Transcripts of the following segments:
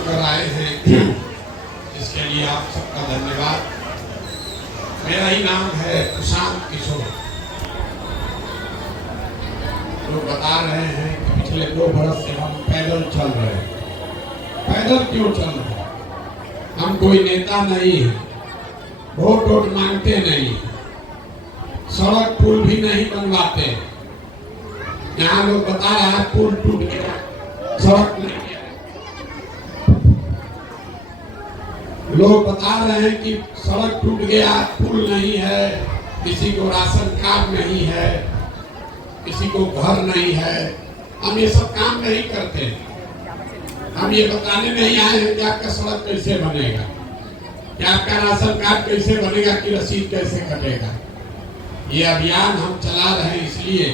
कर आए हैं, इसके लिए आप सबका धन्यवाद। मेरा ही नाम है प्रशांत किशोर। लोग बता रहे हैं कि पिछले 2 बरस से हम पैदल चल रहे हैं। पैदल क्यों चल रहे हैं? हम कोई नेता नहीं है, वोट मांगते नहीं, सड़क पुल भी नहीं बनवाते। यहाँ लोग बता रहा है पुल टूट गया, सड़क नहीं है। लोग बता रहे हैं कि सड़क टूट गया, पुल नहीं है, किसी को राशन कार्ड नहीं है, किसी को घर नहीं है। हम ये सब काम नहीं करते। हम ये बताने नहीं आए हैं कि आपका सड़क कैसे बनेगा, कि आपका राशन कार्ड कैसे बनेगा, कि रसीद कैसे कटेगा। ये अभियान हम चला रहे हैं इसलिए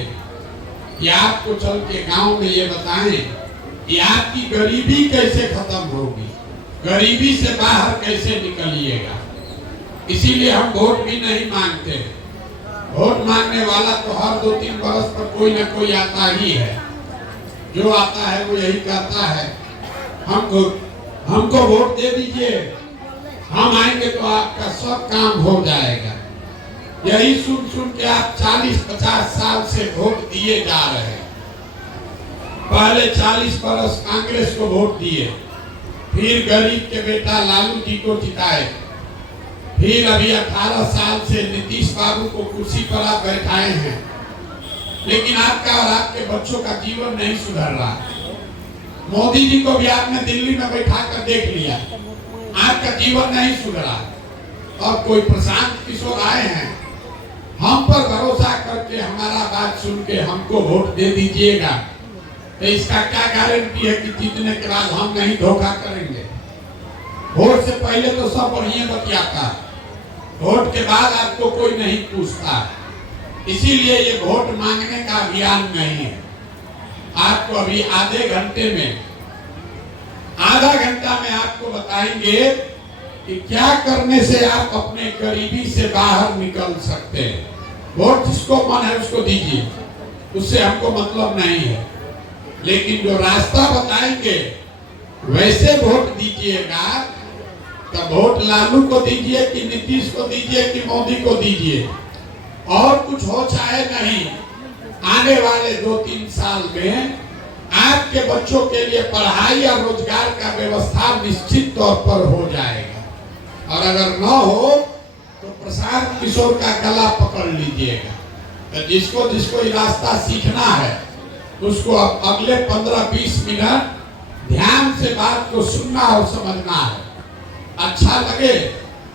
कि आपको चल के गांव में ये बताएं कि आपकी गरीबी कैसे खत्म होगी, गरीबी से बाहर कैसे निकलिएगा। इसीलिए हम वोट भी नहीं मांगते। वोट मांगने वाला तो हर 2-3 बरस पर कोई ना कोई आता ही है। जो आता है वो यही कहता है हमको वोट दे दीजिए, हम आएंगे तो आपका सब काम हो जाएगा। यही सुन के आप 40-50 साल से वोट दिए जा रहे हैं। पहले 40 बरस कांग्रेस को वोट दिए, फिर गरीब के बेटा लालू जी को जिताए, फिर अभी 18 साल से नीतीश बाबू को कुर्सी पर आप बैठाए हैं। लेकिन आपका और आपके बच्चों का जीवन नहीं सुधर रहा। मोदी जी को भी आपने दिल्ली में बैठा कर देख लिया, आपका जीवन नहीं सुधरा। और कोई प्रशांत किशोर आए हैं, हम पर भरोसा करके हमारा बात सुन के हमको वोट दे दीजिएगा, तो इसका क्या गारंटी है कि जीतने के बाद हम नहीं धोखा करेंगे। वोट से पहले तो सब बढ़िया बतियाता है, वोट के बाद आपको कोई नहीं पूछता। इसीलिए ये वोट मांगने का अभियान नहीं है। आपको अभी आधे घंटे में, आधा घंटा में आपको बताएंगे कि क्या करने से आप अपने गरीबी से बाहर निकल सकते हैं। वोट जिसको मन है उसको दीजिए, उससे हमको मतलब नहीं है। लेकिन जो रास्ता बताएंगे वैसे वोट दीजिएगा। तो वोट लालू को दीजिए कि नीतीश को दीजिए कि मोदी को दीजिए, और कुछ हो चाहे नहीं, आने वाले 2-3 साल में आपके बच्चों के लिए पढ़ाई और रोजगार का व्यवस्था निश्चित तौर पर हो जाएगा। और अगर न हो तो प्रशांत किशोर का गला पकड़ लीजिएगा। तो जिसको जिसको ये रास्ता सीखना है उसको अब अगले 15-20 मिनट ध्यान से बात को सुनना और समझना है। अच्छा लगे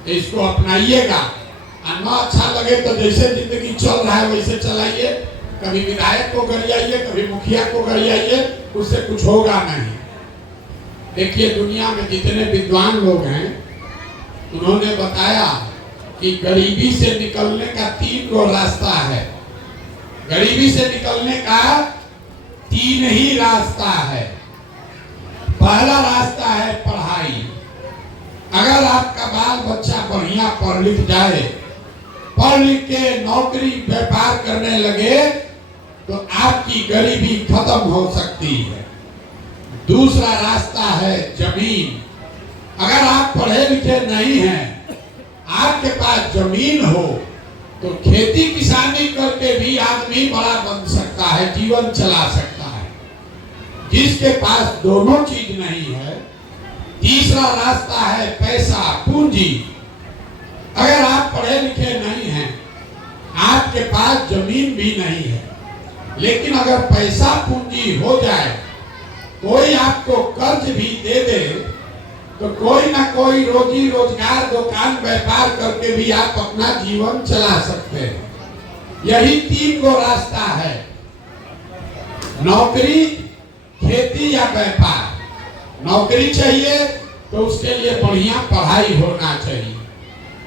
तो इसको अपनाइएगा, और न अच्छा लगे तो जैसे जिंदगी चल रहा है वैसे चलाइए। कभी विधायक को गरियाइए, कभी मुखिया को गरियाइए, उससे कुछ होगा नहीं। देखिए दुनिया में जितने विद्वान लोग हैं उन्होंने बताया कि गरीबी से निकलने का 3 गो रास्ता है। गरीबी से निकलने का 3 ही रास्ता है। पहला रास्ता है पढ़ाई। अगर आपका बाल बच्चा बढ़िया पढ़ लिख जाए, पढ़ लिख के नौकरी व्यापार करने लगे, तो आपकी गरीबी खत्म हो सकती है। दूसरा रास्ता है जमीन। अगर आप पढ़े लिखे नहीं हैं, आपके पास जमीन हो, तो खेती किसानी करके भी आदमी बड़ा बन सकता है, जीवन चला सकता है। जिसके पास दोनों चीज नहीं है, तीसरा रास्ता है पैसा, पूंजी। अगर आप पढ़े लिखे नहीं हैं, आपके पास जमीन भी नहीं है, लेकिन अगर पैसा पूंजी हो जाए, कोई आपको कर्ज भी दे दे, तो कोई ना कोई रोजी रोजगार, दुकान व्यापार करके भी आप अपना जीवन चला सकते हैं। यही 3 गो रास्ता है, नौकरी, खेती या व्यापार। नौकरी चाहिए तो उसके लिए बढ़िया पढ़ाई होना चाहिए,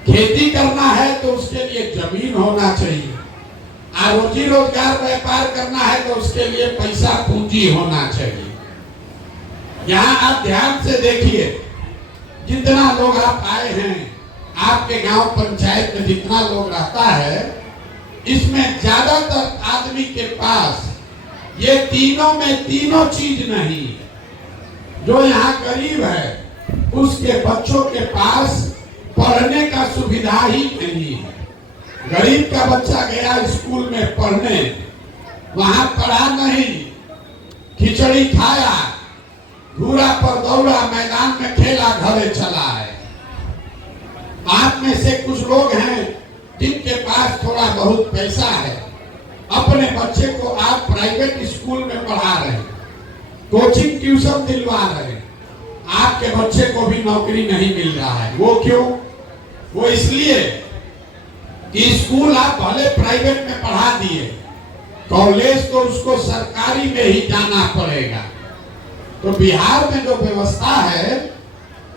खेती करना है तो उसके लिए जमीन होना चाहिए, और रोजी रोजगार व्यापार करना है तो उसके लिए पैसा पूंजी होना चाहिए। यहाँ आप ध्यान से देखिए, जितना लोग आप आए हैं, आपके गांव पंचायत में जितना लोग रहता है, इसमें ज्यादातर आदमी के पास ये तीनों में तीनों चीज नहीं है। जो यहाँ गरीब है उसके बच्चों के पास पढ़ने का सुविधा ही नहीं है। गरीब का बच्चा गया स्कूल में पढ़ने, वहां पढ़ा नहीं, खिचड़ी खाया, घूरा पर दौड़ा, मैदान में खेला, घरे चला है। आप में से कुछ लोग हैं जिनके पास थोड़ा बहुत पैसा है, अपने बच्चे को आप प्राइवेट स्कूल में पढ़ा रहे हैं, कोचिंग ट्यूशन दिलवा रहे हैं, आपके बच्चे को भी नौकरी नहीं मिल रहा है। वो क्यों? वो इसलिए कि स्कूल आप भले प्राइवेट में पढ़ा दिए, कॉलेज तो उसको सरकारी में ही जाना पड़ेगा। तो बिहार में जो व्यवस्था है,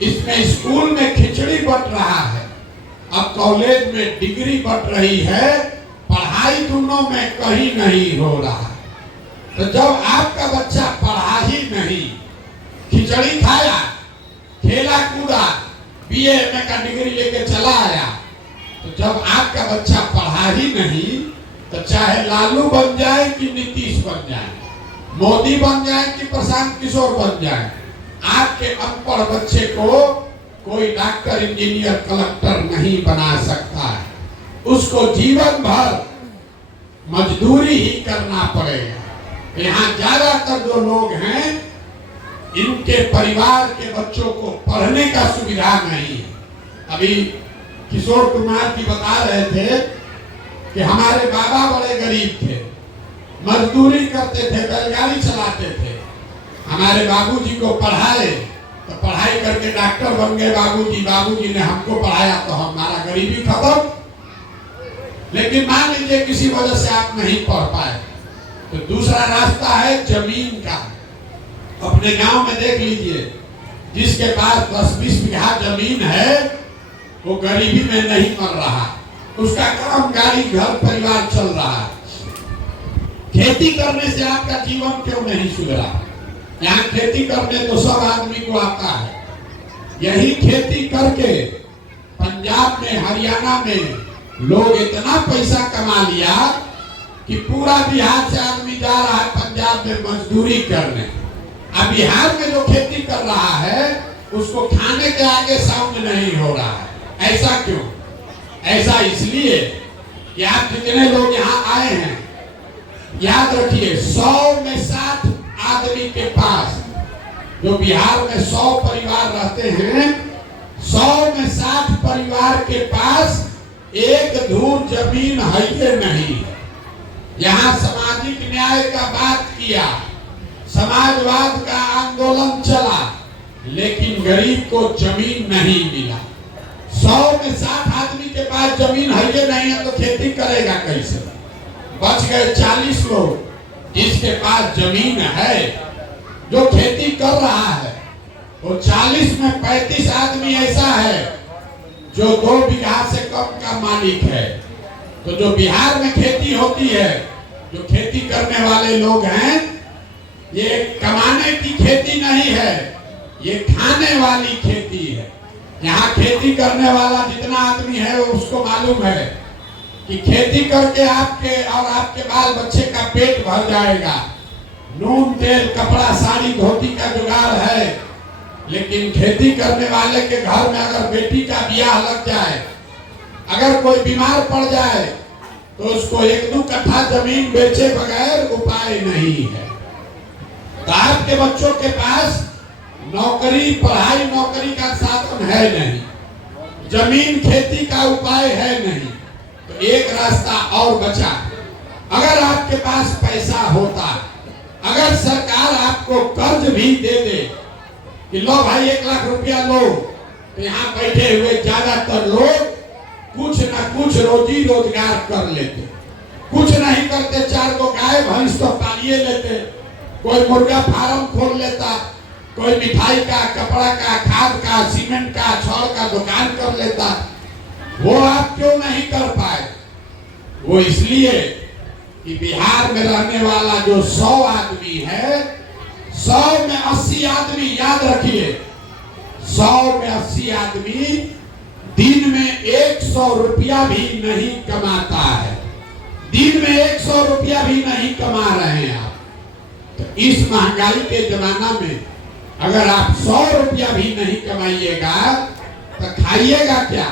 इसमें स्कूल में खिचड़ी बंट रहा है, अब कॉलेज में डिग्री बंट रही है, पढ़ाई दोनों में कहीं नहीं हो रहा। तो जब आपका बच्चा पढ़ा ही नहीं, खिचड़ी खाया, खेला कूदा, बीए एमए का डिग्री लेके चला आया, तो जब आपका बच्चा पढ़ा ही नहीं, तो चाहे लालू बन जाए कि नीतीश बन जाए, मोदी बन जाए कि प्रशांत किशोर बन जाए, आपके अनपढ़ बच्चे को कोई डॉक्टर, इंजीनियर, कलेक्टर नहीं बना सकता है। उसको जीवन भर मजदूरी ही करना पड़ेगा। यहाँ ज्यादातर जो लोग हैं, इनके परिवार के बच्चों को पढ़ने का सुविधा नहीं है। अभी किशोर कुमार जी बता रहे थे कि हमारे बाबा बड़े गरीब थे, मजदूरी करते थे, बैलगाड़ी चलाते थे। हमारे बाबूजी को पढ़ाए तो पढ़ाई करके डॉक्टर बन गए बाबूजी। बाबूजी ने हमको पढ़ाया तो हमारा गरीबी खत्म। लेकिन मान लीजिए किसी वजह से आप नहीं पढ़ पाए, तो दूसरा रास्ता है जमीन का। अपने गांव में देख लीजिए, जिसके पास 10-20 बीघा जमीन है, वो गरीबी में नहीं मर रहा, उसका काम गाड़ी, घर, परिवार चल रहा है। खेती करने से आपका जीवन क्यों नहीं सुधरा? यहाँ खेती करने तो सब आदमी को आता है। यही खेती करके पंजाब में, हरियाणा में लोग इतना पैसा कमा लिया कि पूरा बिहार से आदमी जा रहा है पंजाब में मजदूरी करने। अब बिहार में जो खेती कर रहा है, उसको खाने के आगे साउंड नहीं हो रहा है। ऐसा क्यों? ऐसा इसलिए कि आप जितने लोग यहाँ आए हैं, याद रखिए 100 में 60 आदमी के पास, जो बिहार में 100 परिवार रहते हैं, 100 में 60 परिवार के पास एक धूर जमीन है ही नहीं। यहाँ सामाजिक न्याय का बात किया, समाजवाद का आंदोलन चला, लेकिन गरीब को जमीन नहीं मिला। 100 में 60 आदमी के पास जमीन है ही नहीं है, तो खेती करेगा कैसे? बच गए 40 लोग जिसके पास जमीन है, जो खेती कर रहा है। वो 40 में 35 आदमी ऐसा है जो 2 बीघा से कम का मालिक है। तो जो बिहार में खेती होती है, जो खेती करने वाले लोग हैं, ये कमाने की खेती नहीं है, ये खाने वाली खेती है। यहाँ खेती करने वाला जितना आदमी है, वो उसको मालूम है कि खेती करके आपके और आपके बाल बच्चे का पेट भर जाएगा। नून, तेल, कपड़ा, साड़ी, धोती का जुगाड़ है, लेकिन खेती करने वाले के घर में अगर बेटी का ब्याह लग जाए, अगर कोई बीमार पड़ जाए, तो उसको 1-2 कट्ठा जमीन बेचे बगैर उपाय नहीं है। तो आपके बच्चों के पास नौकरी, पढ़ाई, नौकरी का साधन है नहीं, जमीन खेती का उपाय है नहीं, तो एक रास्ता और बचा। अगर आपके पास पैसा होता, अगर सरकार आपको कर्ज भी दे दे कि लो भाई 1 लाख रुपया लो, तो यहाँ बैठे हुए ज्यादातर लोग कुछ न कुछ रोजी रोजगार कर लेते। कुछ नहीं करते, 4 गो गाय भैंस तो पालिए लेते, कोई मुर्गा फार्म खोल लेता, कोई मिठाई का, कपड़ा का, खाद का, सीमेंट का, छड़ का दुकान कर लेता। वो आप क्यों नहीं कर पाए? वो इसलिए कि बिहार में रहने वाला जो 100 आदमी है, 100 में 80 आदमी, याद रखिए, 100 में 80 आदमी दिन में 100 रुपया भी नहीं कमाता है। दिन में 100 रुपया भी नहीं कमा रहे हैं आप। तो इस महंगाई के जमाना में अगर आप 100 रुपया भी नहीं कमाइएगा तो खाइएगा क्या,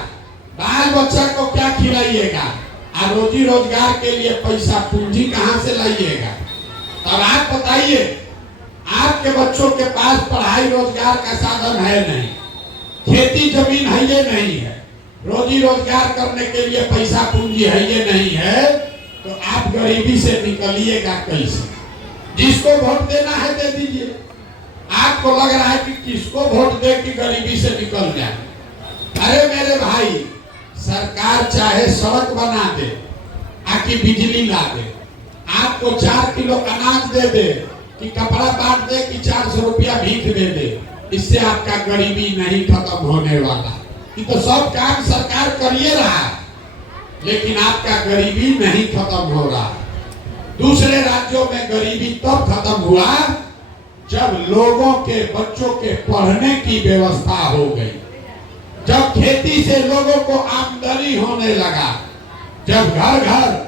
बाल बच्चा को क्या खिलाइएगा, और रोजी रोजगार के लिए पैसा पूंजी कहां से लाइएगा। और आप बताइए, आपके बच्चों के पास पढ़ाई रोजगार का साधन है नहीं, खेती जमीन है ये नहीं है, रोजी रोजगार करने के लिए पैसा पूंजी है ये नहीं है, तो आप गरीबी से निकलिएगा कैसे। जिसको वोट देना है दे दीजिए। आपको लग रहा है कि किसको वोट दे कि गरीबी से निकल जाए। अरे मेरे भाई, सरकार चाहे सड़क बना दे, आके बिजली ला दे, आपको 4 किलो अनाज दे दे, कि कपड़ा बांट दे, कि 400 रुपया भीख दे दे, इससे आपका गरीबी नहीं खत्म होने वाला। ये तो सब काम सरकार करिए रहा है, लेकिन आपका गरीबी नहीं खत्म हो रहा। दूसरे राज्यों में गरीबी तब खत्म हुआ जब लोगों के बच्चों के पढ़ने की व्यवस्था हो गई, जब खेती से लोगों को आमदनी होने लगा, जब घर घर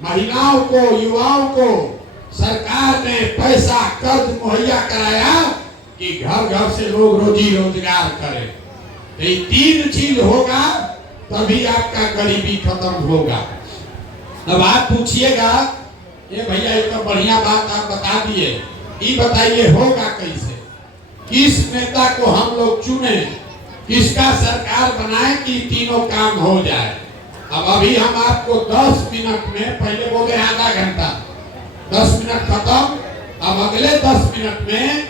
महिलाओं को, युवाओं को सरकार ने पैसा कर्ज मुहैया कराया कि घर घर से लोग रोजी रोजगार करें। तो ये 3 चीज होगा तभी आपका गरीबी खत्म होगा। अब आप पूछिएगा, ये भैया ये तो बढ़िया बात आप बता दिए, ये बताइए होगा कैसे, किस नेता को हम लोग चुने, किसका सरकार बनाए कि तीनों काम हो जाए। अब अभी हम आपको 10 मिनट में, पहले बोले आधा घंटा, 10 मिनट खत्म, अब अगले 10 मिनट में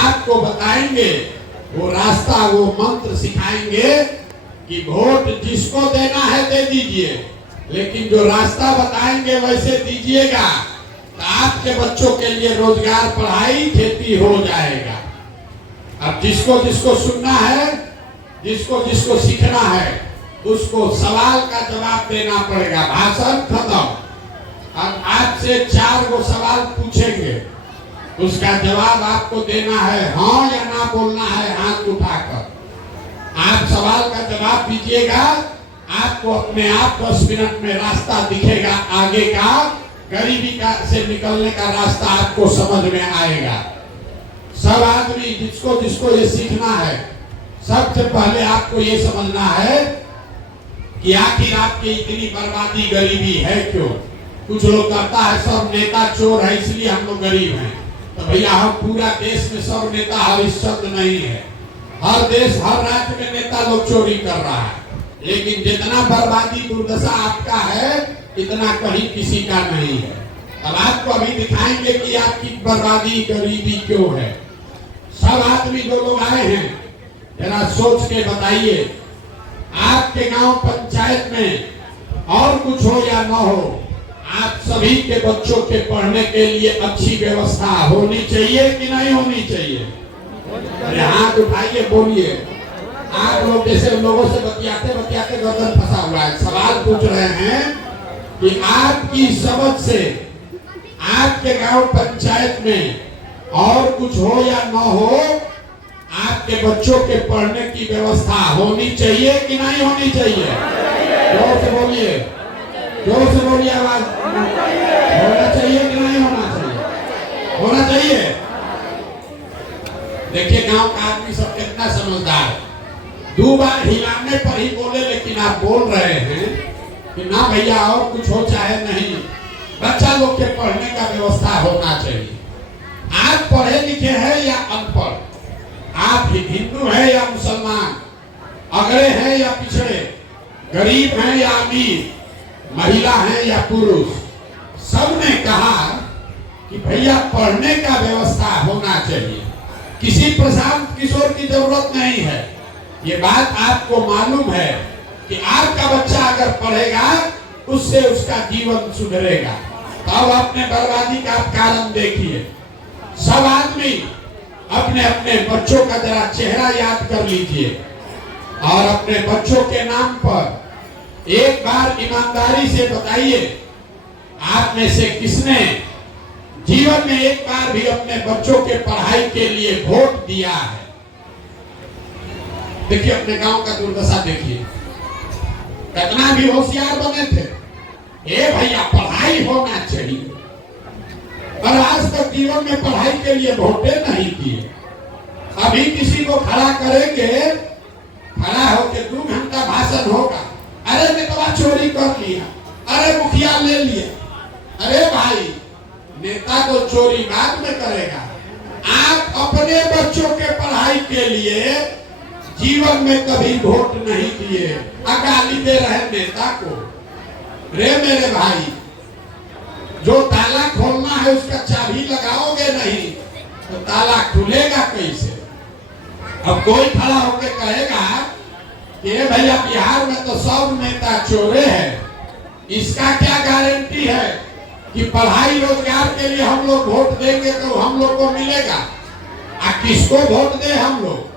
आपको बताएंगे वो रास्ता, वो मंत्र सिखाएंगे कि वोट जिसको देना है दे दीजिए, लेकिन जो रास्ता बताएंगे वैसे दीजिएगा, तो आपके बच्चों के लिए रोजगार, पढ़ाई, खेती हो जाएगा। अब जिसको जिसको सुनना है, जिसको जिसको सीखना है, उसको सवाल का जवाब देना पड़ेगा। भाषण खत्म। अब आपसे 4 गो सवाल पूछेंगे, उसका जवाब आपको देना है, हाँ या ना बोलना है हाथ उठाकर। आप सवाल का जवाब दीजिएगा, आपको अपने आप 10 मिनट में रास्ता दिखेगा आगे का, गरीबी का से निकलने का रास्ता आपको समझ में आएगा। सब आदमी जिसको जिसको ये सीखना है, सबसे पहले आपको ये समझना है कि आखिर आपकी इतनी बर्बादी, गरीबी है क्यों। कुछ लोग कहता है सब नेता चोर है इसलिए हम लोग गरीब हैं। तो भैया हम पूरा देश में सब नेता हरिश्चंद्र नहीं है। हर देश, हर राज्य में नेता लोग चोरी कर रहा है, लेकिन जितना बर्बादी, दुर्दशा आपका है, इतना कहीं किसी का नहीं है। अब आपको अभी दिखाएंगे कि आपकी बर्बादी, गरीबी क्यों है। सब आदमी जो लोग आए हैं, जरा सोच के बताइए, आपके गांव पंचायत में और कुछ हो या न हो, आप सभी के बच्चों के पढ़ने के लिए अच्छी व्यवस्था होनी चाहिए कि नहीं होनी चाहिए। अरे हाथ उठाइए, बोलिए। आप लोग जैसे लोगों से बतियाते बतियाते गर्दन फंसा हुआ है। सवाल पूछ रहे हैं कि आपकी समझ से आपके गांव पंचायत में और कुछ हो या न हो, आपके बच्चों के पढ़ने की व्यवस्था होनी चाहिए कि नहीं होनी चाहिए। जोर से बोलिए, जोर से बोलिए, आवाज। होना चाहिए कि नहीं होना चाहिए। होना चाहिए। देखिए गांव का आदमी सब कितना समझदार है। 2 बार हिलाने पर ही बोले, लेकिन आप बोल रहे हैं कि ना भैया और कुछ हो चाहे नहीं, बच्चा लोग के पढ़ने का व्यवस्था होना चाहिए। आप पढ़े लिखे हैं या अनपढ़, आप हिंदू हैं या मुसलमान, अगड़े हैं या पिछड़े, गरीब हैं या अमीर, महिला हैं या पुरुष, सबने कहा कि भैया पढ़ने का व्यवस्था होना चाहिए। किसी प्रशांत किशोर की जरूरत नहीं है। ये बात आपको मालूम है कि आपका बच्चा अगर पढ़ेगा, उससे उसका जीवन सुधरेगा। तब अपने बर्बादी का कारण देखिए। सब आदमी अपने अपने बच्चों का जरा चेहरा याद कर लीजिए और अपने बच्चों के नाम पर एक बार ईमानदारी से बताइए, आप में से किसने जीवन में एक बार भी अपने बच्चों के पढ़ाई के लिए वोट दिया है। देखिए अपने गांव का दुर्दशा देखिए, कितना भी होशियार बने थे, ए भैया पढ़ाई होना चाहिए, और आज तक जीवन में पढ़ाई के लिए वोटे नहीं किए। अभी किसी को खड़ा करेंगे, खड़ा होके 2 घंटा भाषण होगा, अरे नेता चोरी कर लिया, अरे मुखिया ले लिया। अरे भाई, नेता तो चोरी बाद में करेगा। आप अपने बच्चों के पढ़ाई के लिए जीवन में कभी वोट नहीं दिए, गाली दे रहे नेता को। रे मेरे भाई, जो ताला खोलना है उसका चाबी लगाओगे नहीं तो ताला खुलेगा कैसे? अब कोई खड़ा होकर कहेगा कि भैया बिहार में तो सब नेता चोरे हैं, इसका क्या गारंटी है कि पढ़ाई रोजगार के लिए हम लोग वोट देंगे तो हम लोग को मिलेगा? किसको वोट दे हम लोग?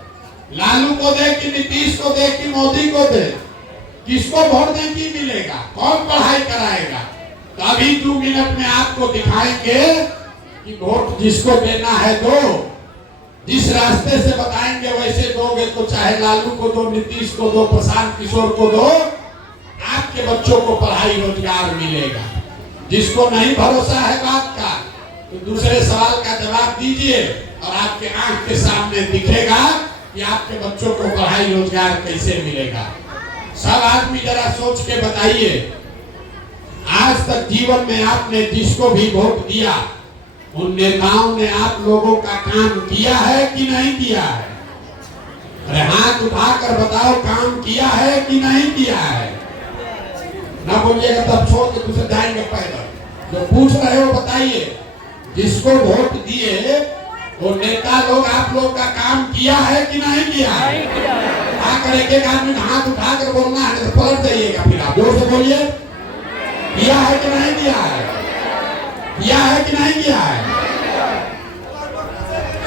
लालू को दे कि नीतीश को दे कि मोदी को दे? किसको वोट दे कि मिलेगा? कौन पढ़ाई कराएगा? तो अभी 2 मिनट में आपको दिखाएंगे कि वोट जिसको देना है दो, जिस रास्ते से बताएंगे वैसे दोगे तो चाहे लालू को दो, नीतीश को दो, प्रशांत किशोर को दो, आपके बच्चों को पढ़ाई रोजगार मिलेगा। जिसको नहीं भरोसा है बात का तो दूसरे सवाल का जवाब दीजिए और आपके आंख के सामने दिखेगा कि आपके बच्चों को पढ़ाई रोजगार कैसे मिलेगा। सब आदमी जरा सोच के बताइए, आज तक जीवन में आपने जिसको भी वोट दिया उन नेताओं ने आप लोगों का काम किया है कि नहीं किया है? अरे हाथ उठाकर बताओ, काम किया है कि नहीं किया है? ना बोलिएगा तब छोड़ के दूसरे जाएंगे पैदल। जो पूछ रहे हो बताइए, जिसको वोट दिए वो नेता लोग आप लोग का काम किया है कि नहीं किया है? आकर एक आदमी हाथ उठाकर बोलना है तो पलट जाइएगा। फिर आप जोर से बोलिए, किया है कि नहीं किया है? किया है कि नहीं किया है?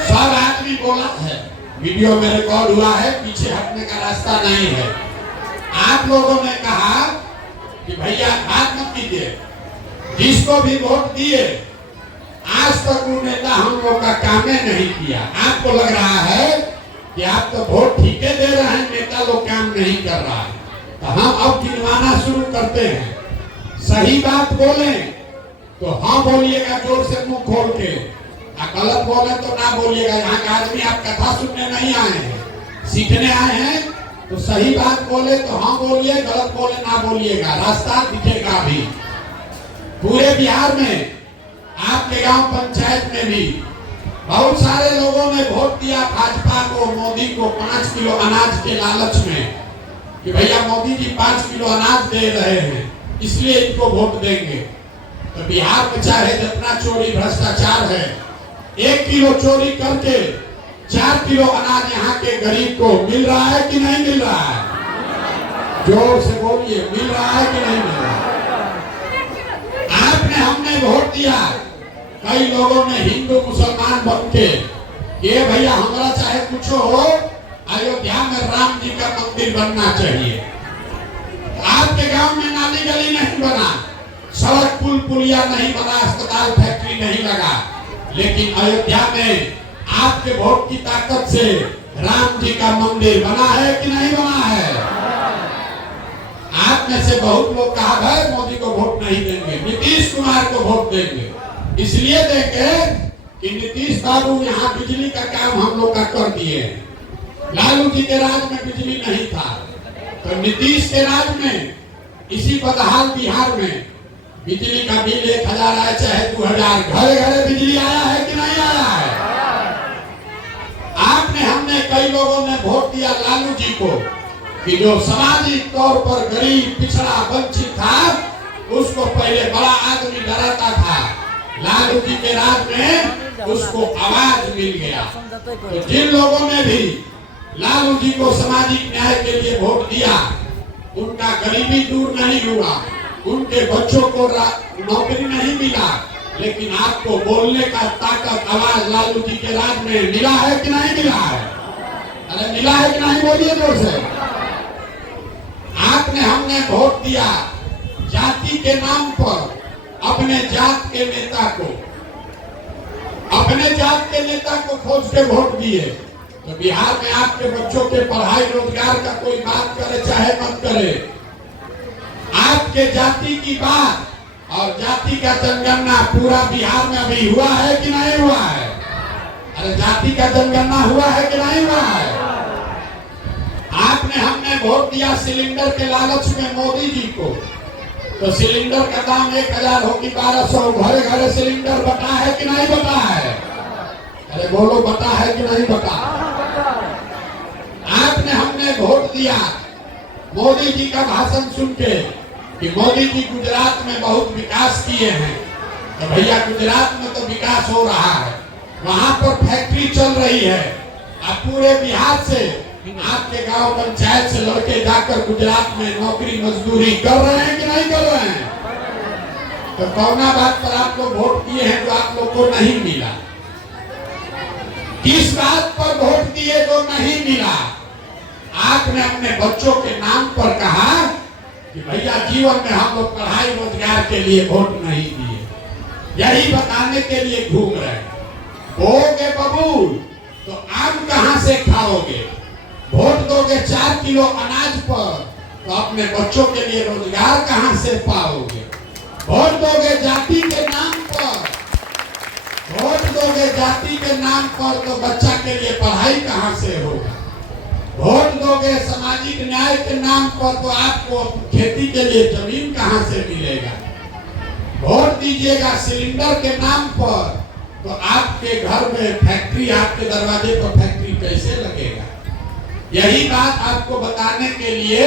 सब आदमी बोला है, वीडियो में रिकॉर्ड हुआ है, पीछे हटने का रास्ता नहीं है। आप लोगों ने कहा कि भैया बात मत कीजिए, जिसको भी वोट दिए आज तक वो नेता हम लोग का काम नहीं किया। आपको लग रहा है कि आप तो वोट ठीके दे रहे हैं, नेता लोग काम नहीं कर रहा है। तो हम अब गिनवाना शुरू करते हैं। सही बात बोले तो हाँ बोलिएगा जोर से मुंह खोल के, गलत बोले तो ना बोलिएगा। यहाँ का आदमी आप कथा सुनने नहीं आए हैं, सीखने आए हैं। तो सही बात बोले तो हाँ बोलिए, गलत बोले ना बोलिएगा। रास्ता दिखेगा भी। पूरे बिहार में, आपके गांव पंचायत में भी बहुत सारे लोगों ने वोट दिया भाजपा को, मोदी को 5 किलो अनाज के लालच में कि भैया मोदी जी 5 किलो अनाज दे रहे हैं इसलिए इनको वोट देंगे। तो बिहार में चाहे जितना चोरी भ्रष्टाचार है, 1 किलो चोरी करके 4 किलो अनाज यहाँ के गरीब को मिल रहा है कि नहीं मिल रहा है? जोर से बोलिए, मिल रहा है कि नहीं मिल रहा है? आपने हमने वोट दिया, कई लोगों ने हिंदू मुसलमान बन के ये भैया हमारा चाहे कुछ हो, अयोध्या में राम जी का मंदिर बनना चाहिए। आपके गांव में नाली गली नहीं बना, सड़क पुल पुलिया नहीं बना, अस्पताल फैक्ट्री नहीं लगा, लेकिन अयोध्या में आपके वोट की ताकत से राम जी का मंदिर बना है कि नहीं बना है? आप में से बहुत लोग कहा भाई मोदी को वोट नहीं देंगे, नीतीश कुमार को वोट देंगे। इसलिए देंगे कि नीतीश बाबू यहाँ बिजली का काम हम लोग का कर दिए। लालू जी के राज में बिजली नहीं था, तो नीतीश के राज में इसी बदहाल बिहार में बिजली का बिल 1000 आया चाहे 2000, घरे घरे बिजली आया है कि नहीं आया है? आपने हमने कई लोगों ने वोट दिया लालू जी को कि जो सामाजिक तौर पर गरीब पिछड़ा वंचित था उसको पहले बड़ा आदमी डराता था, लालू जी के राज में उसको आवाज मिल गया। तो जिन लोगों ने भी लालू जी को सामाजिक न्याय के लिए वोट दिया उनका गरीबी दूर नहीं हुआ, उनके बच्चों को नौकरी नहीं मिला, लेकिन आपको बोलने का ताकत, आवाज लालू जी के राज में मिला है कि नहीं मिला है? अरे मिला है कि नहीं बोलिए जोर से। आपने हमने वोट दिया जाति के नाम पर, अपने जात के नेता को खोज के वोट दिए। तो बिहार में आपके बच्चों के पढ़ाई रोजगार का कोई बात करे चाहे मत करे, आपके जाति की बात और जाति का जनगणना पूरा बिहार में अभी हुआ है कि नहीं हुआ है? अरे जाति का जनगणना हुआ है कि नहीं हुआ है? आपने हमने वोट दिया सिलेंडर के लालच में मोदी जी को, तो सिलेंडर का दाम 1000 हो कि 1200, घरे घरे सिलेंडर बटा है कि नहीं बटा है? अरे बोलो, बटा है कि नहीं बटा? आपने हमने वोट दिया मोदी जी का भाषण सुन के कि मोदी जी गुजरात में बहुत विकास किए हैं, तो भैया गुजरात में तो विकास हो रहा है, वहां पर फैक्ट्री चल रही है। अब पूरे बिहार से आपके गांव पंचायत से लड़के जाकर गुजरात में नौकरी मजदूरी कर रहे हैं कि नहीं कर रहे हैं? तो कौना बात पर आप लोग वोट किए हैं जो आप लोग को नहीं मिला? किस बात पर वोट दिए जो नहीं मिला? आपने अपने बच्चों के नाम पर कहा कि भैया जीवन में हम लोग पढ़ाई रोजगार के लिए वोट नहीं दिए, यही बताने के लिए घूम रहे हैं। बोगे बबूल तो आम कहां से खाओगे? वोट दोगे 4 किलो अनाज पर, तो अपने बच्चों के लिए रोजगार कहां से पाओगे? वोट दोगे जाति के नाम पर, वोट दोगे जाति के नाम पर, तो बच्चा के लिए पढ़ाई कहां से होगा? वोट दोगे सामाजिक न्याय के नाम पर, तो आपको खेती के लिए जमीन कहां से मिलेगा? वोट दीजिएगा सिलेंडर के नाम पर, तो आपके घर में फैक्ट्री, आपके दरवाजे पर फैक्ट्री कैसे लगेगा? यही बात आपको बताने के लिए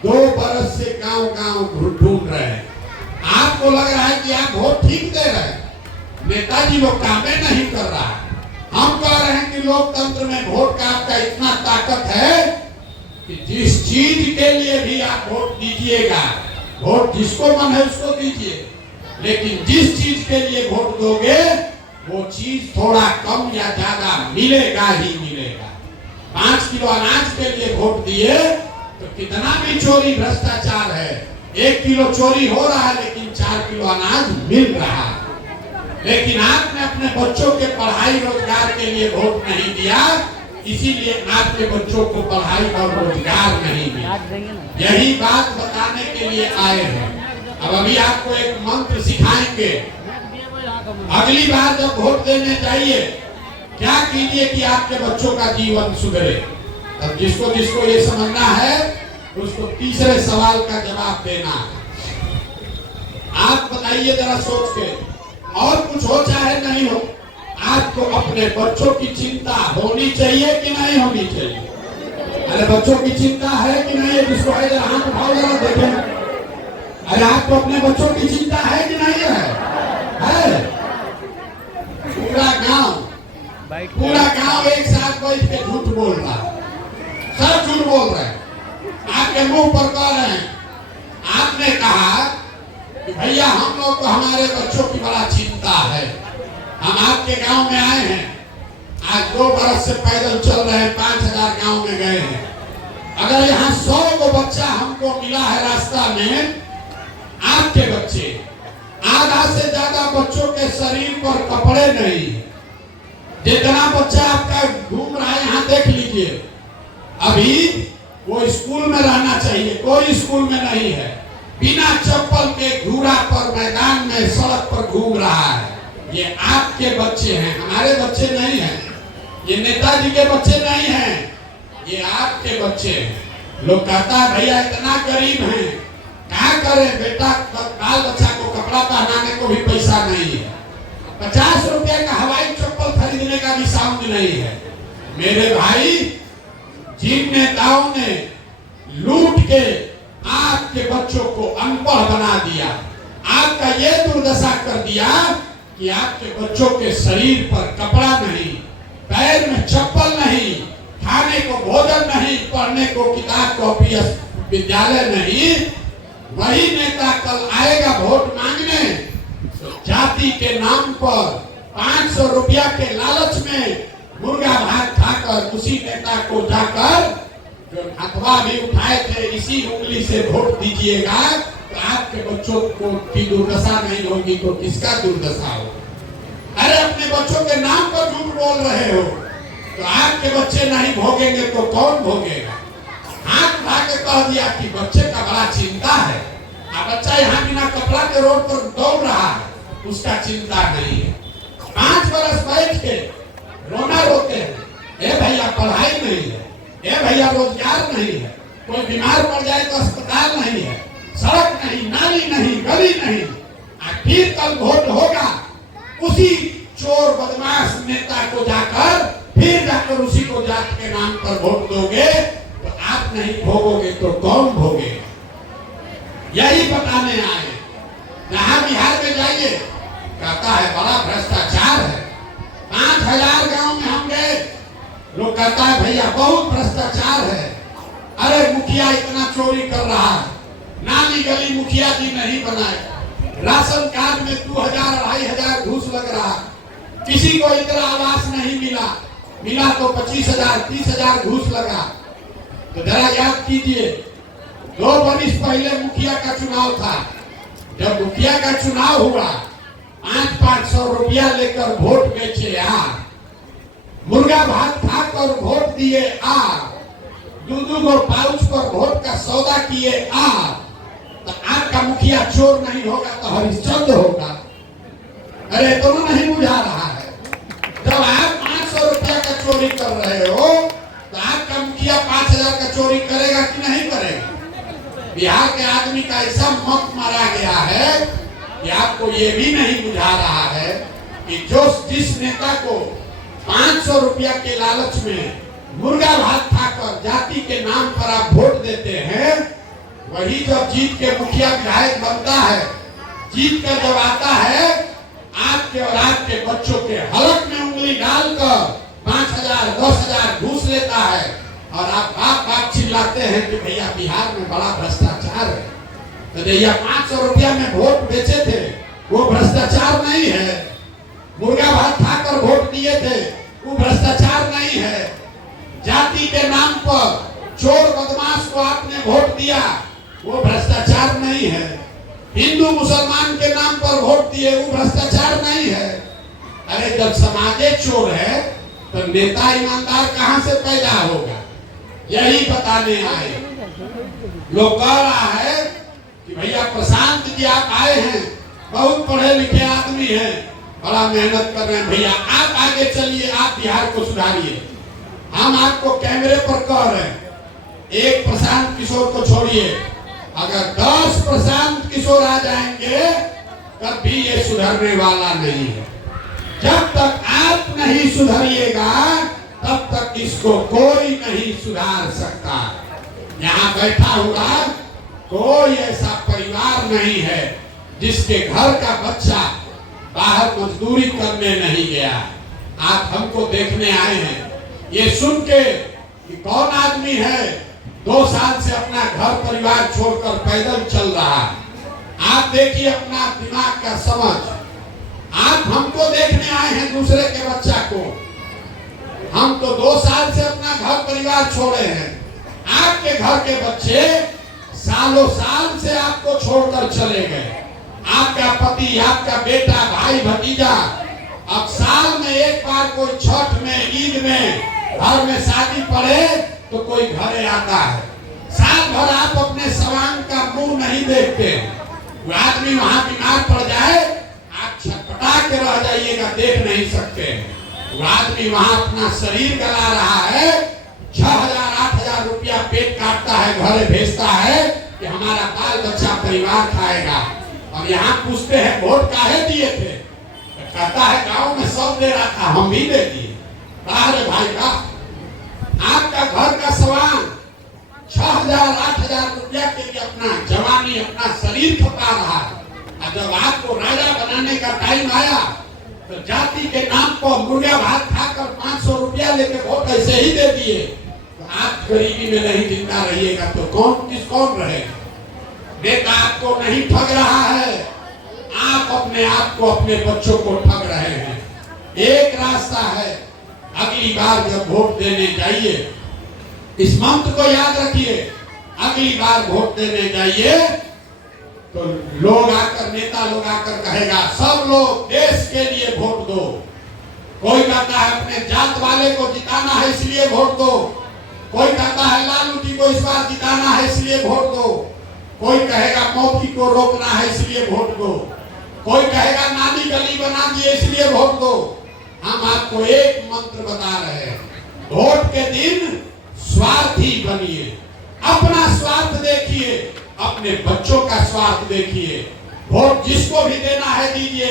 2 बरस से गांव गांव ढूंढ रहे हैं। आपको लग रहा है कि आप वोट ठीक दे रहे हैं, नेताजी वो कामें नहीं कर रहा है। हम कह रहे हैं कि लोकतंत्र में वोट का आपका इतना ताकत है कि जिस चीज के लिए भी आप वोट दीजिएगा, वोट जिसको मन है उसको दीजिए, लेकिन जिस चीज के लिए वोट दोगे वो चीज थोड़ा कम या ज्यादा मिलेगा ही मिलेगा। 5 किलो अनाज के लिए वोट दिए तो कितना भी चोरी भ्रष्टाचार है, 1 किलो चोरी हो रहा है लेकिन 4 किलो अनाज मिल रहा है। लेकिन आपने अपने बच्चों के पढ़ाई रोजगार के लिए वोट नहीं दिया, इसीलिए आपके बच्चों को पढ़ाई और रोजगार नहीं मिला। यही बात बताने के लिए आए हैं। अब अभी आपको एक मंत्र सिखाएंगे। अगली बार जब वोट देने जाइए, क्या कीजिए कि आपके बच्चों का जीवन सुधरे। अब जिसको जिसको ये समझना है उसको तीसरे सवाल का जवाब देना है। आप बताइए जरा सोच के, और कुछ हो चाहे नहीं हो, आपको अपने बच्चों की चिंता होनी चाहिए कि नहीं होनी चाहिए? अरे बच्चों की चिंता है कि नहीं है? जिसको है जरा हाथ उठाओ, जरा देखें। अरे आपको अपने बच्चों की चिंता है कि नहीं है? पूरा गांव एक साथ बैठ के झूठ बोल रहा है, सब झूठ बोल रहे हैं, आपके मुंह पर कह रहे हैं। आपने कहा कि भैया हम लोग को हमारे बच्चों की बड़ा चिंता है, हम आपके गांव में आए हैं, आज 2 बरस से पैदल चल रहे हैं, 5000 गांव में गए हैं। अगर यहाँ 100 को बच्चा हमको मिला है रास्ता में, आपके बच्चे, आधा से ज्यादा बच्चों के शरीर पर कपड़े नहीं, जितना बच्चा आपका घूम रहा है यहाँ देख लीजिए, अभी वो स्कूल में रहना चाहिए, कोई स्कूल में नहीं है, बिना चप्पल के घूरा पर मैदान में सड़क पर घूम रहा है। ये आपके बच्चे हैं, हमारे बच्चे नहीं हैं, ये नेताजी के बच्चे नहीं हैं, ये आपके बच्चे हैं। लोग कहता है भैया इतना गरीब हैं, क्या करें बेटा, बाल बच्चा को कपड़ा पहनाने को भी पैसा नहीं है, 50 रुपए का हवाई चप्पल खरीदने का भी साउंड नहीं है। मेरे भाई, जिन नेताओं ने लूट के आपके बच्चों को अनपढ़ बना दिया, आपका ये दुर्दशा कर दिया कि आपके बच्चों के शरीर पर कपड़ा नहीं, पैर में चप्पल नहीं, खाने को भोजन नहीं, पढ़ने को किताब कॉपी विद्यालय नहीं, वही नेता कल आएगा वोट मांगने, जाति के नाम पर 500 रुपया के लालच में मुर्गा भात खाकर उसी नेता को जाकर जो हथवा भी उठाए थे इसी उंगली से वोट दीजिएगा, तो आपके बच्चों को की दुर्दशा नहीं होगी तो किसका दुर्दशा होगा? अरे अपने बच्चों के नाम पर झूठ बोल रहे हो, तो आपके बच्चे नहीं भोगेंगे तो कौन भोगेगा? हाथ उठा के कह दिया कि बच्चे का बड़ा चिंता है, बच्चा यहाँ बिना कपड़ा के रोड पर दौड़ रहा है, उसका चिंता नहीं है। 5 बरस बैठ के रोना रोते हैं, ए भैया पढ़ाई नहीं है, ए भैया रोजगार नहीं है, कोई बीमार पड़ जाए तो अस्पताल नहीं है, सड़क नहीं, नाली नहीं, गली नहीं। फिर कल वोट होगा, उसी चोर बदमाश नेता को जाकर फिर जाकर उसी को जात के नाम पर वोट दोगे तो आप नहीं भोगोगे तो कौन भोगेगा? यही बताने आए। जहां बिहार में जाइए कहता है बड़ा भ्रष्टाचार है। 5000 गांव में हम गए, लोग कहता है भैया बहुत भ्रष्टाचार है, अरे मुखिया इतना चोरी कर रहा है, नाली गली मुखिया जी नहीं बनाए, राशन कार्ड में 2000-2500 घूस लग रहा, किसी को इंदिरा आवास नहीं मिला तो 25,000-30,000 घूस लगा। तो जरा याद कीजिए, 2 वर्ष पहले मुखिया का चुनाव था, जब मुखिया का चुनाव हुआ 500-500 रुपया लेकर वोट बेचे मुर्गा भात खाकर वोट दिए दूध और पाउच पर वोट का सौदा किए तो आपका मुखिया चोर नहीं होगा तो हरिश्चंद्र होगा। अरे तुम नहीं बुझा रहा है, जब आप 500 रुपया का चोरी कर रहे हो तो आपका मुखिया 5000 का चोरी करेगा कि नहीं करेगा? बिहार के आदमी का ऐसा मत मारा गया है कि आपको ये भी नहीं बुझा रहा है कि जिस नेता को 500 रुपया के लालच में मुर्गा भात खाकर जाति के नाम पर आप वोट देते हैं, वही जब जीत के मुखिया विधायक बनता है, जीत कर जब आता है आपके और आपके बच्चों के हलक में उंगली डालकर 5000-10,000 घूस लेता है और आप बाप चिल्लाते हैं कि भैया बिहार में बड़ा भ्रष्टाचार है। तो भैया 500 रुपया में वोट बेचे थे वो भ्रष्टाचार नहीं है, मुर्गा भात खाकर वोट दिए थे वो भ्रष्टाचार नहीं है, जाति के नाम पर चोर बदमाश को आपने वोट दिया वो भ्रष्टाचार नहीं है, हिंदू मुसलमान के नाम पर वोट दिए वो भ्रष्टाचार नहीं है। अरे जब समाजे चोर है तो नेता ईमानदार कहां से पैदा होगा? यही बताने आए। लोग कह रहा है कि भैया प्रशांत जी आप आए हैं, बहुत पढ़े लिखे आदमी हैं, बड़ा मेहनत कर रहे हैं, भैया आप आगे चलिए, आप बिहार को सुधारिए। हम आपको कैमरे पर कह रहे हैं, एक प्रशांत किशोर को छोड़िए, अगर 10 प्रशांत किशोर आ जाएंगे कभी ये सुधरने वाला नहीं है। जब तक आप नहीं सुधरिएगा तब तक इसको कोई नहीं सुधार सकता। यहाँ बैठा हुआ कोई ऐसा परिवार नहीं है जिसके घर का बच्चा बाहर मजदूरी करने नहीं गया। आप हमको देखने आए हैं, ये सुन के कि कौन आदमी है 2 साल से अपना घर परिवार छोड़कर पैदल चल रहा है। आप देखिए अपना दिमाग का समझ। आप हमको देखने आए हैं दूसरे के बच्चा को, हम तो 2 साल से अपना घर परिवार छोड़े हैं। आपके घर के बच्चे सालों साल से आपको छोड़कर चले गए। आपका पति, आपका बेटा, भाई, भतीजा, अब साल में एक बार कोई छठ में, ईद में, घर में शादी पड़े तो कोई घरे आता है। साल भर आप अपने सवांग का मुंह नहीं देखते। वो आदमी वहां बीमार पड़ जाए आप छटपटा के रह जाइएगा, देख नहीं सकते। वो आदमी वहां अपना शरीर गला रहा है, 6,000-8,000 रुपया पेट काटता है, घरे भेजता है कि हमारा बाल बच्चा परिवार खाएगा। और यहाँ पूछते हैं वोट काहे दिए थे? कहता है गांव में सब दे रहा था, हम भी दे दिए। अरे भाई का आपका घर का सवाल 6,000-8,000 रुपया के लिए अपना जवानी, अपना शरीर खपा रहा है। और जब आपको राजा बनाने का टाइम आया तो जाति के नाम पर मुर्गा भात खाकर 500 रुपया लेके वोट ऐसे ही दे दिए। तो आप गरीबी में नहीं जिंदा रहिएगा तो कौन रहेगा? नेता आपको नहीं ठग रहा है, आप अपने आप को, अपने बच्चों को ठग रहे हैं। एक रास्ता है, अगली बार जब वोट देने जाइए इस मंत्र को याद रखिए, अगली बार वोट देने जाइए तो लोग आकर, नेता लोग आकर कहेगा सब लोग देश के लिए वोट दो। कोई कहता है अपने जात वाले को जिताना है इसलिए वोट दो, कोई कहता है लालू जी को इस बार जिताना है इसलिए वोट दो, कोई कहेगा मोदी को रोकना है इसलिए वोट दो, कोई कहेगा नाली गली बना दिए इसलिए वोट दो, हम आपको एक मंत्र बता रहे हैं, वोट के दिन स्वार्थी बनिए, अपना स्वार्थ देखिए, अपने बच्चों का स्वार्थ देखिए। वोट जिसको भी देना है दीजिए,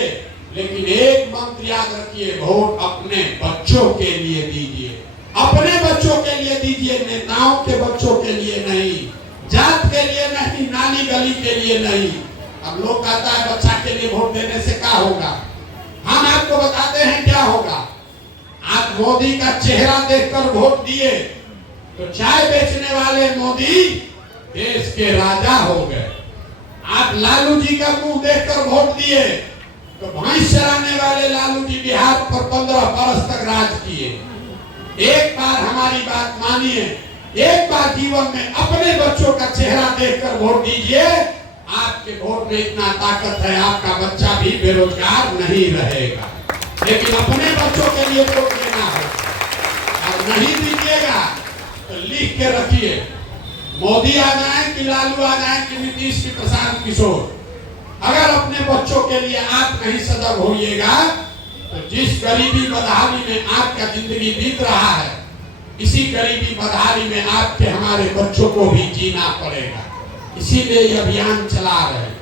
लेकिन एक मंत्र याद रखिए, वोट अपने बच्चों के लिए दीजिए, अपने बच्चों के लिए दीजिए, नेताओं के बच्चों के लिए नहीं, जात के लिए नहीं, नाली गली के लिए नहीं। अब लोग कहता है बच्चा के लिए वोट देने से क्या होगा। हम आपको बताते हैं क्या होगा। आप मोदी का चेहरा देखकर वोट दिए तो चाय बेचने वाले मोदी देश के राजा हो गए। आप लालू जी का मुंह देखकर वोट दिए तो भैंस चराने वाले लालू जी बिहार पर 15 बरस तक राज किए। एक बार हमारी बात मानिए, एक बार जीवन में अपने बच्चों का चेहरा देखकर वोट दीजिए। आपके वोट में इतना ताकत है, आपका बच्चा भी बेरोजगार नहीं रहेगा। लेकिन अपने बच्चों के लिए वोट देना है और नहीं दीजिएगा तो लिख के रखिए, मोदी आ जाए कि लालू आ जाए कि नीतीश की प्रशांत किशोर, अगर अपने बच्चों के लिए आप नहीं सजग होइएगा तो जिस गरीबी बदहाली में आपका जिंदगी बीत रहा है, इसी गरीबी बदहाली में आपके हमारे बच्चों को भी जीना पड़ेगा। इसीलिए ये अभियान चला रहे हैं।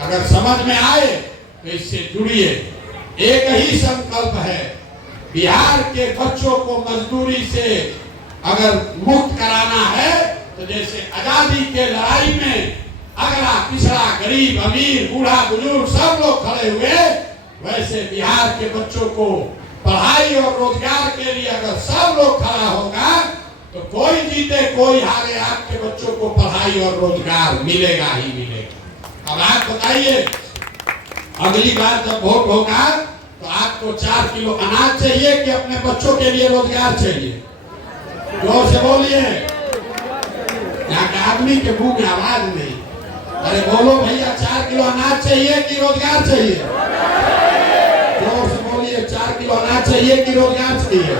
अगर समझ में आए तो इससे जुड़िए। एक ही संकल्प है, बिहार के बच्चों को मजदूरी से अगर मुक्त कराना है तो जैसे आजादी के लड़ाई में अगला पिछड़ा गरीब अमीर बूढ़ा बुजुर्ग सब लोग खड़े हुए, वैसे बिहार के बच्चों को पढ़ाई और रोजगार के लिए अगर सब लोग खड़ा होगा तो कोई जीते कोई हारे, आपके बच्चों को पढ़ाई और रोजगार मिलेगा ही मिलेगा। अब आप बताइए, अगली बार जब वोट होगा तो आपको 4 किलो अनाज चाहिए कि अपने बच्चों के लिए रोजगार चाहिए? जोर से बोलिए, यहाँ के आदमी के मुंह में आवाज नहीं। अरे बोलो भैया, 4 किलो अनाज चाहिए कि रोजगार चाहिए? जोर से बोलिए, 4 किलो अनाज चाहिए कि रोजगार चाहिए?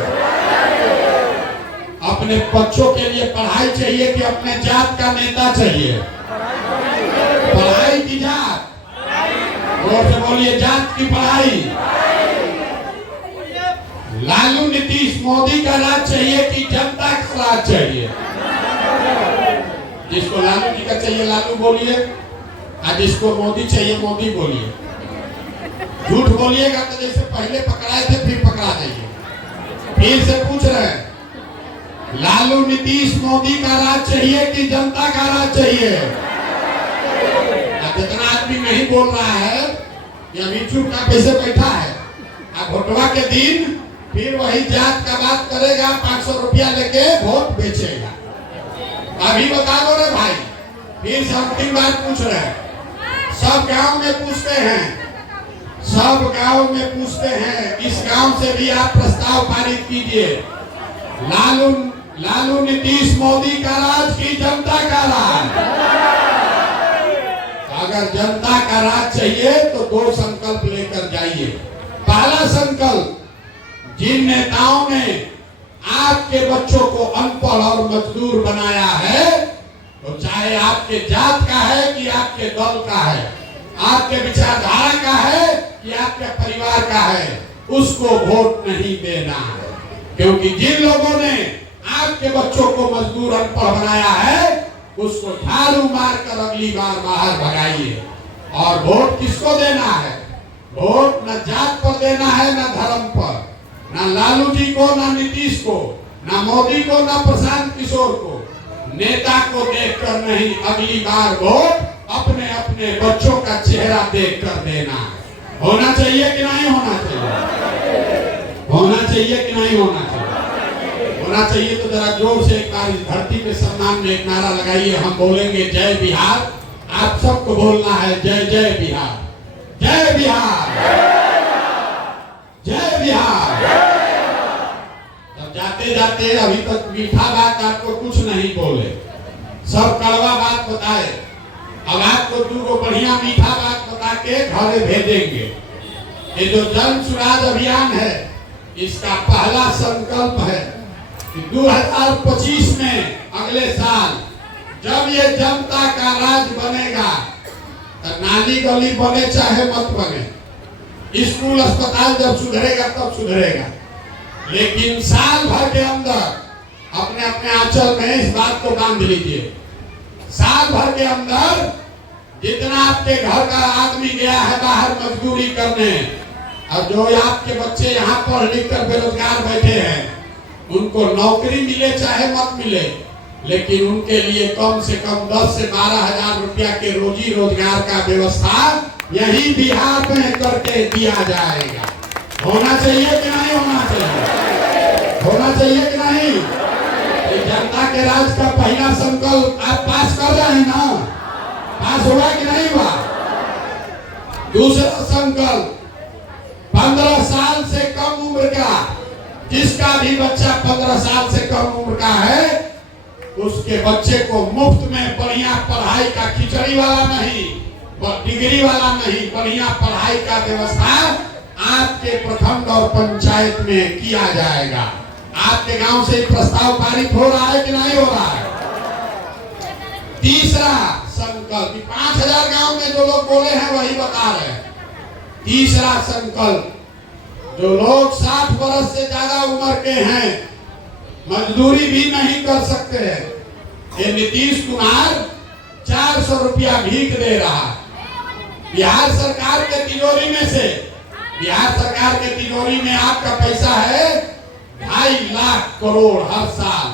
अपने बच्चों के लिए पढ़ाई चाहिए कि अपने जात का नेता चाहिए? पढ़ाई की जात? जोर से बोलिए, जात की पढ़ाई। लालू नीतीश मोदी का राज चाहिए कि जनता का राज चाहिए? जिसको लालू जी का चाहिए लालू बोलिए, और जिसको मोदी चाहिए मोदी बोलिए। झूठ बोलिएगा तो जैसे पहले पकड़ाए थे फिर पकड़ा जाइए। फिर से पूछ रहे हैं, लालू नीतीश मोदी का राज चाहिए कि जनता का राज चाहिए? जितना आदमी नहीं बोल रहा है कि अभी चुप का कैसे बैठा है, अब वोटवा के दिन फिर वही जात का बात करेगा, 500 रुपया लेके वोट बेचेगा। अभी बता दो रे भाई, फिर से अंतिम बार पूछ रहे हैं। सब गांव में पूछते हैं, सब गांव में पूछते हैं, इस गांव से भी आप प्रस्ताव पारित कीजिए। लालू नीतीश मोदी का राज की जनता का राज? अगर जनता का राज चाहिए तो 2 संकल्प लेकर जाइए। पहला संकल्प, जिन नेताओं ने आपके बच्चों को अनपढ़ और मजदूर बनाया है, तो चाहे आपके जात का है कि आपके दल का है, आपके विचारधारा का है कि आपके परिवार का है, उसको वोट नहीं देना है। क्योंकि जिन लोगों ने आपके बच्चों को मजदूर अनपढ़ बनाया है, उसको झाड़ू मारकर अगली बार बाहर भगाइए। और वोट किसको देना है? वोट न जात पर देना है, न धर्म पर, न लालू जी को, न नीतीश को, न मोदी को, न प्रशांत किशोर को। नेता को देखकर नहीं, अगली बार वोट अपने अपने बच्चों का चेहरा देखकर देना है। होना चाहिए कि नहीं होना चाहिए? होना चाहिए कि नहीं होना चाहिए? होना चाहिए तो जरा जोर से एक बार इस धरती के सम्मान में एक नारा लगाइए। हम बोलेंगे जय बिहार, आप सबको बोलना है जय जय बिहार, जय बिहार, जय बिहार। तब जाते जाते अभी तक मीठा बात आपको कुछ नहीं बोले, सब कड़वा बात बताए। अब आपको 2 बढ़िया मीठा बात बता के घरे भेजेंगे। ये जो जन सुराज अभियान है, इसका पहला संकल्प है कि 2025 में, अगले साल जब ये जनता का राज बनेगा, तो नाली गली बने चाहे मत बने, स्कूल अस्पताल जब सुधरेगा तब सुधरेगा। लेकिन साल भर के अंदर अपने अपने आंचल में इस बात को बांध लीजिए, साल भर के अंदर जितना आपके घर का आदमी गया है बाहर मजदूरी करने, और जो आपके बच्चे यहाँ पढ़ लिख कर बेरोजगार बैठे हैं, उनको नौकरी मिले चाहे मत मिले, लेकिन उनके लिए कम से कम 10 से 12 हजार रुपया के रोजी रोजगार का व्यवस्था यही बिहार में करके दिया जाएगा। होना चाहिए कि नहीं होना चाहिए? होना चाहिए कि नहीं? जनता के राज का पहला संकल्प आप पास कर रहे हैं ना? पास हुआ कि नहीं हुआ? दूसरा संकल्प, 15 साल से कम उम्र का, जिसका भी बच्चा 15 साल से कम उम्र का है, उसके बच्चे को मुफ्त में बढ़िया पढ़ाई का, खिचड़ी वाला नहीं, डिग्री वाला नहीं, बढ़िया पढ़ाई का व्यवस्था आपके प्रखंड और पंचायत में किया जाएगा। आपके गांव से प्रस्ताव पारित हो रहा है कि नहीं हो रहा है? तीसरा संकल्प, 5000 गांव में जो लोग बोले हैं वही बता रहे हैं। तीसरा संकल्प, जो लोग 60 वर्ष से ज्यादा उम्र के हैं, मजदूरी भी नहीं कर सकते हैं, ये नीतीश कुमार 400 रुपया भीख दे रहा है। बिहार सरकार के तिजोरी में से, बिहार सरकार के तिजोरी में आपका पैसा है 2.5 लाख करोड़ हर साल।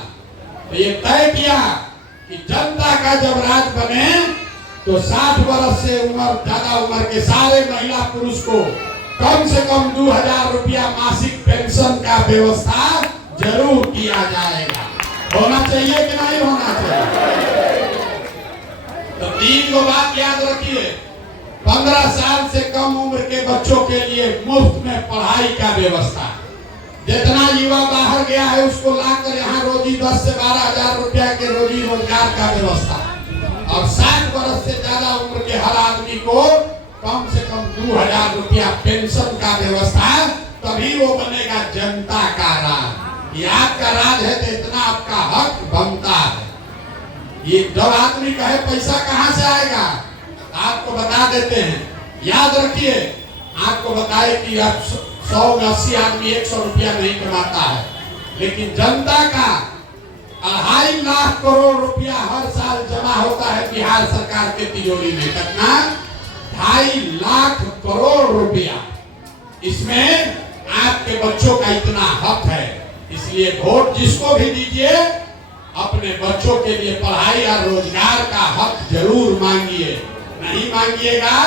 तो ये तय किया कि जनता का जब राज बने तो 60 वर्ष से ज्यादा उम्र के सारे महिला पुरुष को कम से कम 2000 रुपया मासिक पेंशन का व्यवस्था जरूर किया जाएगा। होना चाहिए कि नहीं होना चाहिए? तो 3 गो बात याद रखिए, 15 साल से कम उम्र के बच्चों के लिए मुफ्त में पढ़ाई का व्यवस्था, जितना युवा बाहर गया है उसको लाकर यहाँ रोजी 10 से 12 हजार रुपया के रोजी रोजगार का व्यवस्था, और 60 वर्ष से ज्यादा उम्र के हर आदमी को कम से कम 2000 रुपया पेंशन का व्यवस्था। तभी वो बनेगा जनता का राज। ये आपका राज है तो इतना आपका हक बनता है। ये जब आदमी कहे पैसा कहाँ से आएगा, आपको बता देते हैं, याद रखिए, आपको बताए कि आप 100 में 80 आदमी 100 रुपया नहीं कमाता है, लेकिन जनता का 2.5 लाख करोड़ रुपया हर साल जमा होता है बिहार सरकार के तिजोरी में। कितना? 2.5 लाख करोड़ रुपया। इसमें आपके बच्चों का इतना हक है, इसलिए वोट जिसको भी दीजिए अपने बच्चों के लिए पढ़ाई और रोजगार का हक जरूर मांगिए। नहीं मांगिएगा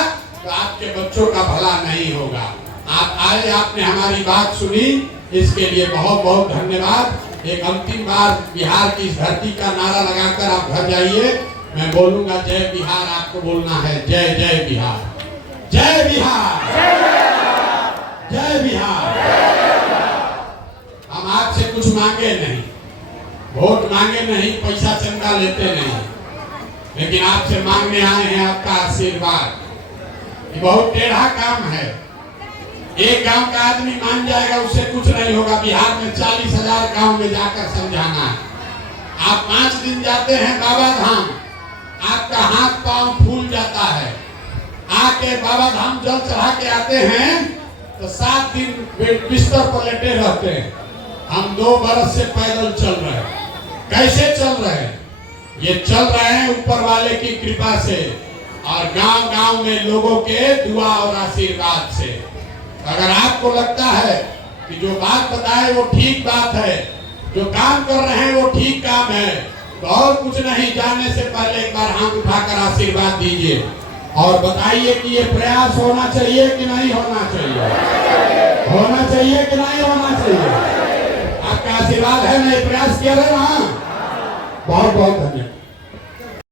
तो आपके बच्चों का भला नहीं होगा। आप आए, आपने हमारी बात सुनी, इसके लिए बहुत बहुत धन्यवाद। एक अंतिम बार बिहार की इस धरती का नारा लगाकर आप घर जाइए। मैं बोलूंगा जय बिहार, आपको बोलना है जय जय बिहार, जय बिहार, जय बिहार। हम आपसे कुछ मांगे नहीं, वोट मांगे नहीं, पैसा चंदा लेते नहीं, लेकिन आपसे मांगने आए हैं आपका आशीर्वाद। ये बहुत टेढ़ा काम है। एक गांव का आदमी मान जाएगा उससे कुछ नहीं होगा। बिहार में 40,000 गांव में जाकर समझाना है। आप 5 दिन जाते हैं बाबा धाम, आपका हाथ पांव फूल जाता है। आके बाबा धाम जल चढ़ा के आते हैं तो 7 दिन बिस्तर पर लेटे रहते हैं। हम 2 बरस से पैदल चल रहे हैं। कैसे चल रहे हैं? ये चल रहे हैं ऊपर वाले की कृपा से और गांव गांव में लोगों के दुआ और आशीर्वाद से। अगर आपको लगता है कि जो बात बताए वो ठीक बात है, जो काम कर रहे हैं वो ठीक काम है, तो और कुछ नहीं, जाने से पहले एक बार हाथ उठाकर आशीर्वाद दीजिए और बताइए कि ये प्रयास होना चाहिए कि नहीं होना चाहिए, होना चाहिए कि नहीं होना चाहिए। आपका आशीर्वाद है, नहीं प्रयास किया है ना। बहुत बहुत धन्यवाद।